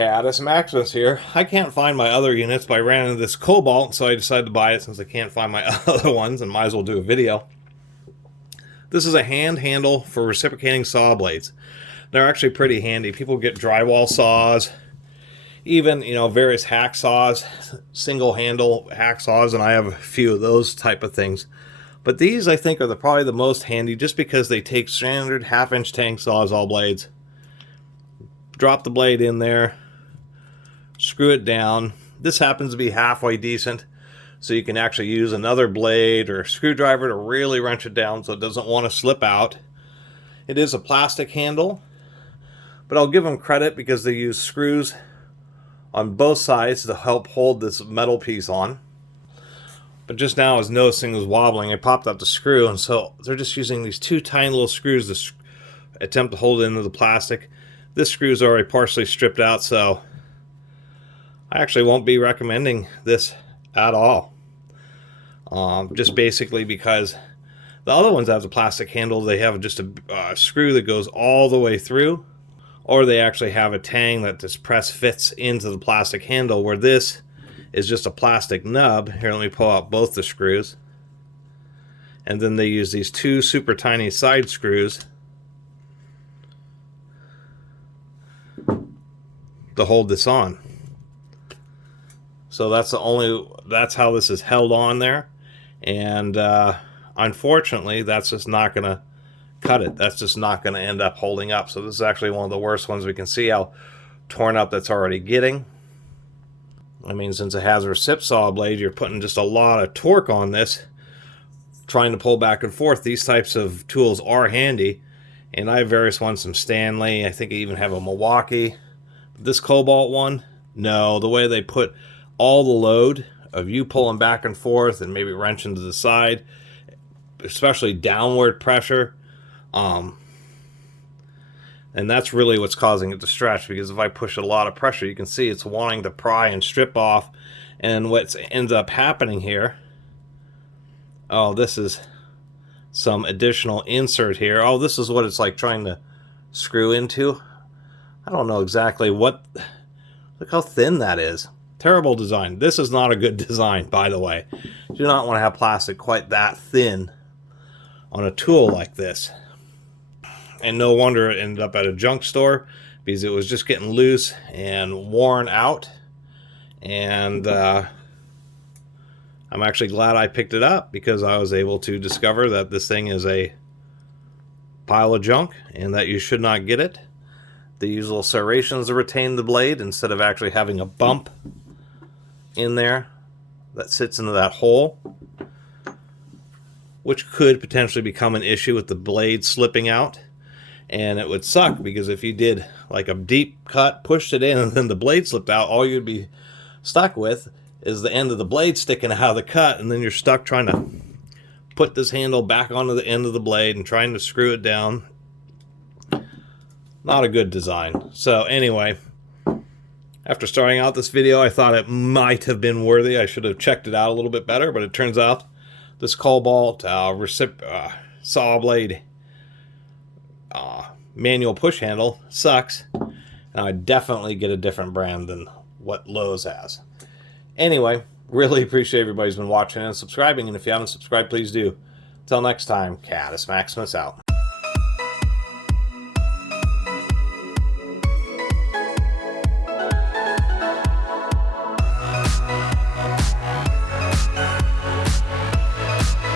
Catus, Maximus here. I can't find my other units, but I ran into this Kobalt, so I decided to buy it since I can't find my other ones, and might as well do a video. This is a hand handle for reciprocating saw blades. They're actually pretty handy. People get drywall saws, even, various hacksaws, single handle hacksaws, and I have a few of those type of things. But these, I think, are probably the most handy just because they take standard half-inch tang sawzall blades, drop the blade in there, screw it down. This happens to be halfway decent, so you can actually use another blade or screwdriver to really wrench it down so it doesn't want to slip out. It is a plastic handle, but I'll give them credit because they use screws on both sides to help hold this metal piece on. But just now I was noticing it was wobbling. I popped out the screw, and so they're just using these two tiny little screws to attempt to hold it into the plastic. This screw is already partially stripped out, so I actually won't be recommending this at all. Just basically because the other ones have the plastic handle. They have just a screw that goes all the way through, or they actually have a tang that this press fits into the plastic handle, where this is just a plastic nub. Here, let me pull out both the screws. And then they use these two super tiny side screws to hold this on. So that's how this is held on there. And unfortunately, that's just not going to cut it. That's just not going to end up holding up. So this is actually one of the worst ones. We can see how torn up that's already getting. I mean, since it has a recip saw blade, you're putting just a lot of torque on this, trying to pull back and forth. These types of tools are handy, and I have various ones from Stanley. I think I even have a Milwaukee. This Kobalt one, no, the way they put all the load of you pulling back and forth and maybe wrenching to the side, especially downward pressure, and that's really what's causing it to stretch, because if I push a lot of pressure, you can see it's wanting to pry and strip off. And what ends up happening here, oh, this is some additional insert here. Oh, this is what it's like trying to screw into. I don't know exactly what, look how thin that is. Terrible design. This is not a good design, by the way. You do not want to have plastic quite that thin on a tool like this. And no wonder it ended up at a junk store, because it was just getting loose and worn out. And I'm actually glad I picked it up, because I was able to discover that this thing is a pile of junk and that you should not get it. They use little serrations to retain the blade instead of actually having a bump in there that sits into that hole, which could potentially become an issue with the blade slipping out. And it would suck, because if you did like a deep cut, pushed it in, and then the blade slipped out, all you'd be stuck with is the end of the blade sticking out of the cut, and then you're stuck trying to put this handle back onto the end of the blade and trying to screw it down. Not a good design. So anyway, after starting out this video, I thought it might have been worthy. I should have checked it out a little bit better, but it turns out this Kobalt saw blade manual push handle sucks. And I'd definitely get a different brand than what Lowe's has. Anyway, really appreciate everybody who's been watching and subscribing, and if you haven't subscribed, please do. Until next time, Catus Maximus out.